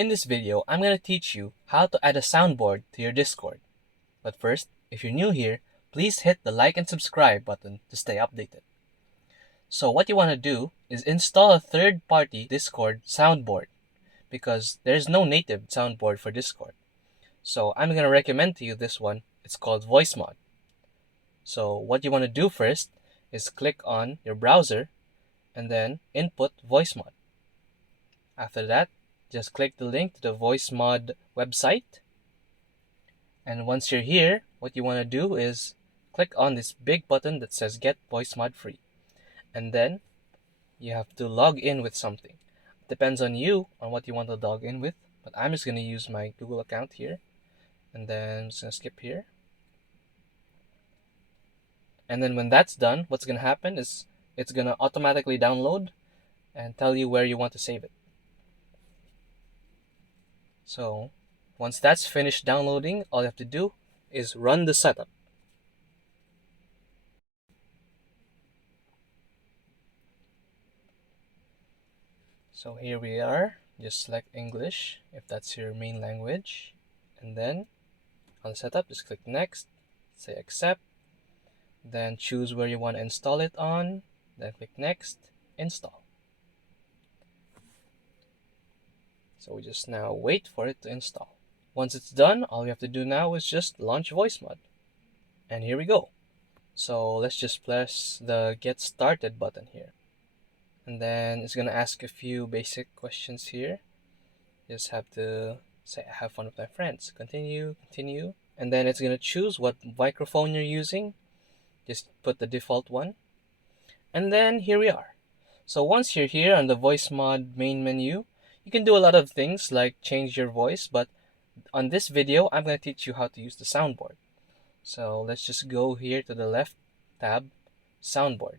In this video, I'm going to teach you how to add a soundboard to your Discord. But first, if you're new here, please hit the like and subscribe button to stay updated. So what you want to do is install a third-party Discord soundboard because there's no native soundboard for Discord. So I'm going to recommend to you this one. It's called VoiceMod. So what you want to do first is click on your browser and then input VoiceMod. After that, just click the link to the VoiceMod website. And once you're here, what you want to do is click on this big button that says Get VoiceMod Free. And then you have to log in with something. Depends on you on what you want to log in with. But I'm just going to use my Google account here. And then I'm just going to skip here. And then when that's done, what's going to happen is it's going to automatically download and tell you where you want to save it. So once that's finished downloading, all you have to do is run the setup. So here we are. Just select English if that's your main language. And then on setup, just click next, say accept, then choose where you want to install it on, then click next, install. So we just now wait for it to install. Once it's done, all we have to do now is just launch VoiceMod. And here we go. So let's just press the get started button here. And then it's going to ask a few basic questions here. Just have to say have fun with my friends. Continue, continue. And then it's going to choose what microphone you're using. Just put the default one. And then here we are. So once you're here on the VoiceMod main menu, you can do a lot of things like change your voice, but on this video, I'm going to teach you how to use the soundboard. So let's just go here to the left tab, soundboard.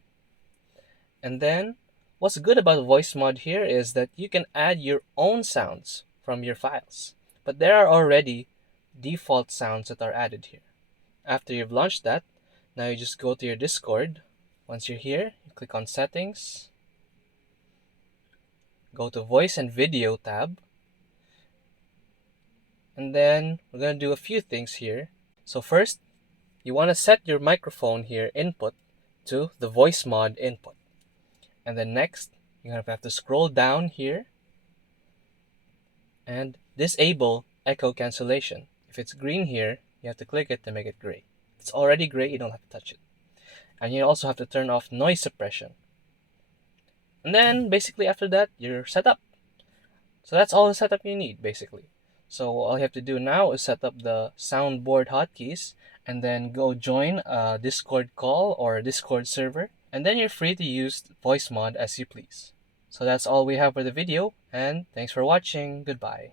And then what's good about VoiceMod here is that you can add your own sounds from your files. But there are already default sounds that are added here. After you've launched that, now you just go to your Discord. Once you're here, you click on settings. Go to voice and video tab. And then we're going to do a few things here. So first, you want to set your microphone here input to the VoiceMod input. And then next, you're going to have to scroll down here and disable echo cancellation. If it's green here, you have to click it to make it gray. If it's already gray, you don't have to touch it. And you also have to turn off noise suppression. And then basically after that, you're set up. So that's all the setup you need basically. So all you have to do now is set up the soundboard hotkeys and then go join a Discord call or a Discord server. And then you're free to use VoiceMod as you please. So that's all we have for the video, and thanks for watching. Goodbye.